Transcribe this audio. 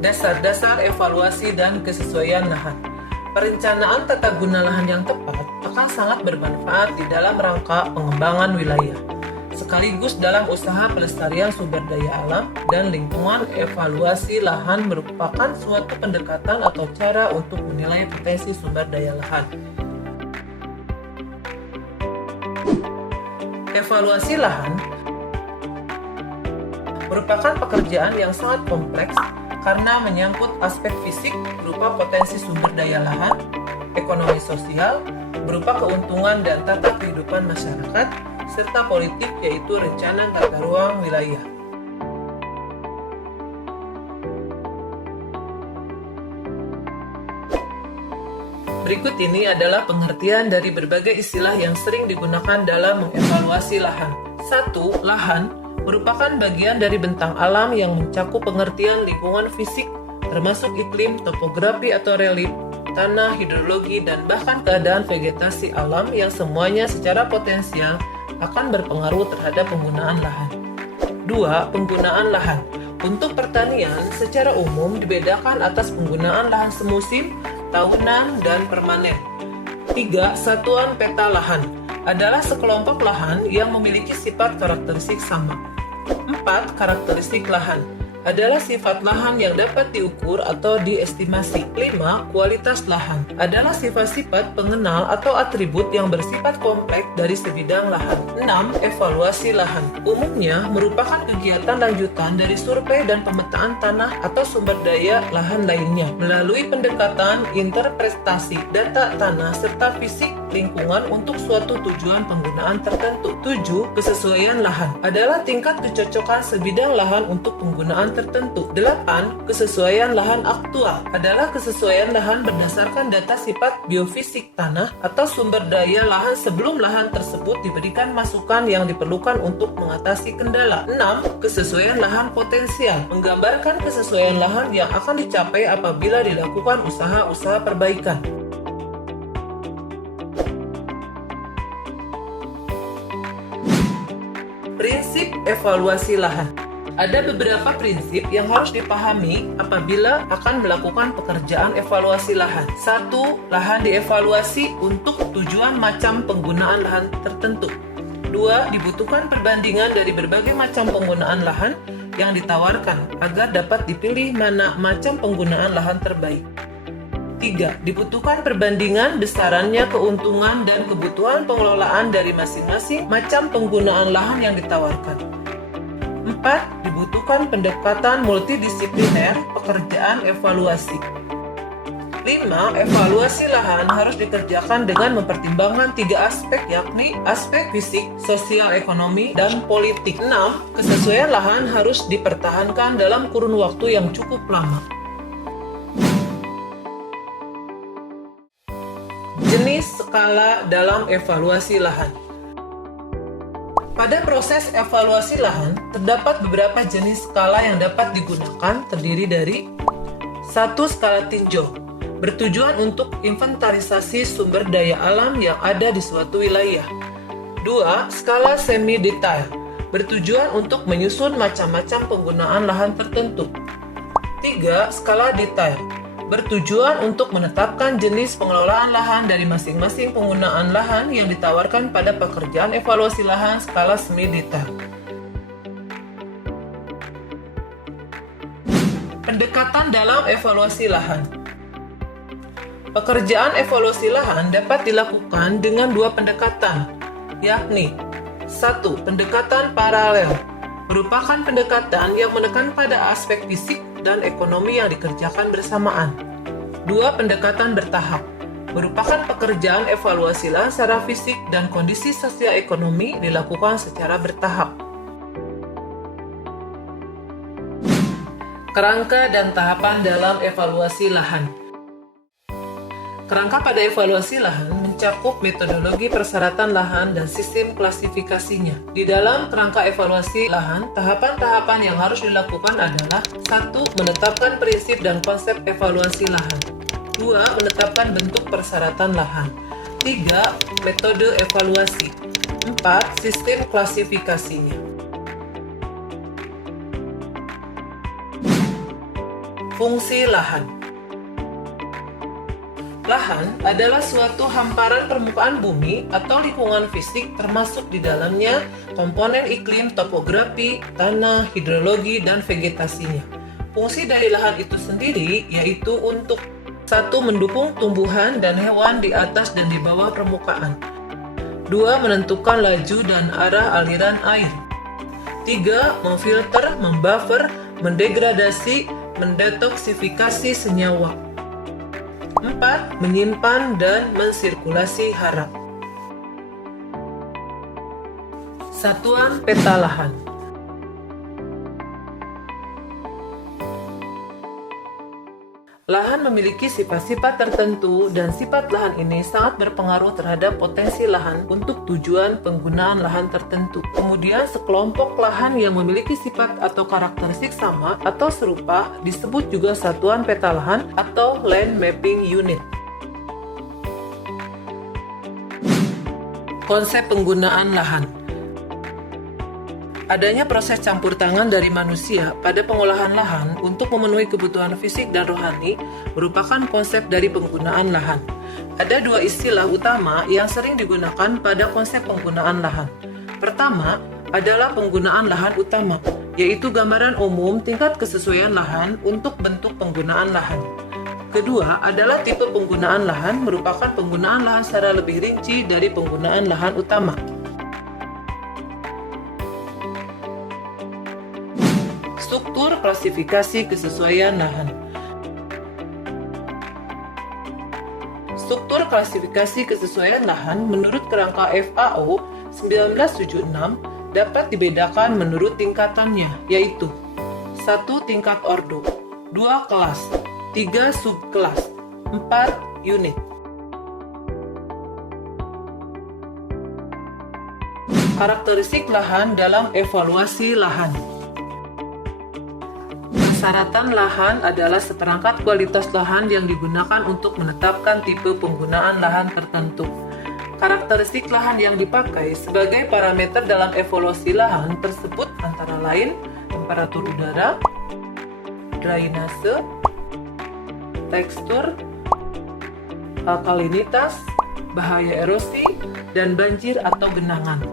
Dasar-dasar evaluasi dan kesesuaian lahan. Perencanaan tata guna lahan yang tepat akan sangat bermanfaat di dalam rangka pengembangan wilayah, sekaligus dalam usaha pelestarian sumber daya alam dan lingkungan. Evaluasi lahan merupakan suatu pendekatan atau cara untuk menilai potensi sumber daya lahan. Evaluasi lahan merupakan pekerjaan yang sangat kompleks karena menyangkut aspek fisik berupa potensi sumber daya lahan, ekonomi sosial berupa keuntungan dan tata kehidupan masyarakat, serta politik yaitu rencana tata ruang wilayah. Berikut ini adalah pengertian dari berbagai istilah yang sering digunakan dalam mengevaluasi lahan. 1. Lahan merupakan bagian dari bentang alam yang mencakup pengertian lingkungan fisik, termasuk iklim, topografi atau relief, tanah, hidrologi, dan bahkan keadaan vegetasi alam yang semuanya secara potensial akan berpengaruh terhadap penggunaan lahan. 2. Penggunaan lahan. Untuk pertanian, secara umum dibedakan atas penggunaan lahan semusim, tahunan, dan permanen. 3. Satuan peta lahan adalah sekelompok lahan yang memiliki sifat karakteristik sama. 4. Karakteristik lahan adalah sifat lahan yang dapat diukur atau diestimasi. 5. Kualitas lahan adalah sifat-sifat pengenal atau atribut yang bersifat kompleks dari sebidang lahan. 6. Evaluasi lahan umumnya merupakan kegiatan lanjutan dari survei dan pemetaan tanah atau sumber daya lahan lainnya melalui pendekatan interpretasi data tanah serta fisik lingkungan untuk suatu tujuan penggunaan tertentu. 7. Kesesuaian lahan adalah tingkat kecocokan sebidang lahan untuk penggunaan tertentu. 8. Kesesuaian lahan aktual adalah kesesuaian lahan berdasarkan data sifat biofisik tanah atau sumber daya lahan sebelum lahan tersebut diberikan masukan yang diperlukan untuk mengatasi kendala. 6. Kesesuaian lahan potensial menggambarkan kesesuaian lahan yang akan dicapai apabila dilakukan usaha-usaha perbaikan. Prinsip evaluasi lahan. Ada beberapa prinsip yang harus dipahami apabila akan melakukan pekerjaan evaluasi lahan. 1. Lahan dievaluasi untuk tujuan macam penggunaan lahan tertentu. 2. Dibutuhkan perbandingan dari berbagai macam penggunaan lahan yang ditawarkan agar dapat dipilih mana macam penggunaan lahan terbaik. 3. Dibutuhkan perbandingan besarannya keuntungan dan kebutuhan pengelolaan dari masing-masing macam penggunaan lahan yang ditawarkan. 4. Dibutuhkan pendekatan multidisipliner pekerjaan evaluasi. 5. Evaluasi lahan harus dikerjakan dengan mempertimbangkan 3 aspek, yakni aspek fisik, sosial ekonomi, dan politik. 6. Kesesuaian lahan harus dipertahankan dalam kurun waktu yang cukup lama. Jenis skala dalam evaluasi lahan. Pada proses evaluasi lahan, terdapat beberapa jenis skala yang dapat digunakan, terdiri dari 1. Skala tinjau, bertujuan untuk inventarisasi sumber daya alam yang ada di suatu wilayah. 2. Skala semi-detail, bertujuan untuk menyusun macam-macam penggunaan lahan tertentu. 3. Skala detail, bertujuan untuk menetapkan jenis pengelolaan lahan dari masing-masing penggunaan lahan yang ditawarkan pada pekerjaan evaluasi lahan skala semi-detail. Pendekatan dalam evaluasi lahan. Pekerjaan evaluasi lahan dapat dilakukan dengan 2 pendekatan, yakni 1. Pendekatan paralel, merupakan pendekatan yang menekan pada aspek fisik dan ekonomi yang dikerjakan bersamaan. 2. Pendekatan bertahap, merupakan pekerjaan evaluasi lahan secara fisik dan kondisi sosial ekonomi dilakukan secara bertahap. Kerangka dan tahapan dalam evaluasi lahan. Kerangka pada evaluasi lahan mencakup metodologi persyaratan lahan dan sistem klasifikasinya. Di dalam kerangka evaluasi lahan, tahapan-tahapan yang harus dilakukan adalah 1. Menetapkan prinsip dan konsep evaluasi lahan. 2. Menetapkan bentuk persyaratan lahan. 3. Metode evaluasi. 4. Sistem klasifikasinya. Fungsi lahan. Lahan adalah suatu hamparan permukaan bumi atau lingkungan fisik termasuk di dalamnya komponen iklim, topografi, tanah, hidrologi, dan vegetasinya. Fungsi dari lahan itu sendiri yaitu untuk 1. Mendukung tumbuhan dan hewan di atas dan di bawah permukaan. 2. Menentukan laju dan arah aliran air. 3. Memfilter, membuffer, mendegradasi, mendetoksifikasi senyawa. 4. Menyimpan dan mensirkulasi hara. Satuan peta lahan. Lahan memiliki sifat-sifat tertentu dan sifat lahan ini sangat berpengaruh terhadap potensi lahan untuk tujuan penggunaan lahan tertentu. Kemudian sekelompok lahan yang memiliki sifat atau karakteristik sama atau serupa disebut juga satuan peta lahan atau land mapping unit. Konsep penggunaan lahan. Adanya proses campur tangan dari manusia pada pengolahan lahan untuk memenuhi kebutuhan fisik dan rohani merupakan konsep dari penggunaan lahan. Ada 2 istilah utama yang sering digunakan pada konsep penggunaan lahan. Pertama adalah penggunaan lahan utama, yaitu gambaran umum tingkat kesesuaian lahan untuk bentuk penggunaan lahan. Kedua adalah tipe penggunaan lahan, merupakan penggunaan lahan secara lebih rinci dari penggunaan lahan utama. Struktur klasifikasi kesesuaian lahan. Struktur klasifikasi kesesuaian lahan menurut kerangka FAO 1976 dapat dibedakan menurut tingkatannya, yaitu 1. Tingkat ordo, 2. Kelas, 3. Subkelas, 4. Unit. Karakteristik lahan dalam evaluasi lahan. Persyaratan lahan adalah seperangkat kualitas lahan yang digunakan untuk menetapkan tipe penggunaan lahan tertentu. Karakteristik lahan yang dipakai sebagai parameter dalam evaluasi lahan tersebut antara lain temperatur udara, drainase, tekstur, alkalinitas, bahaya erosi, dan banjir atau genangan.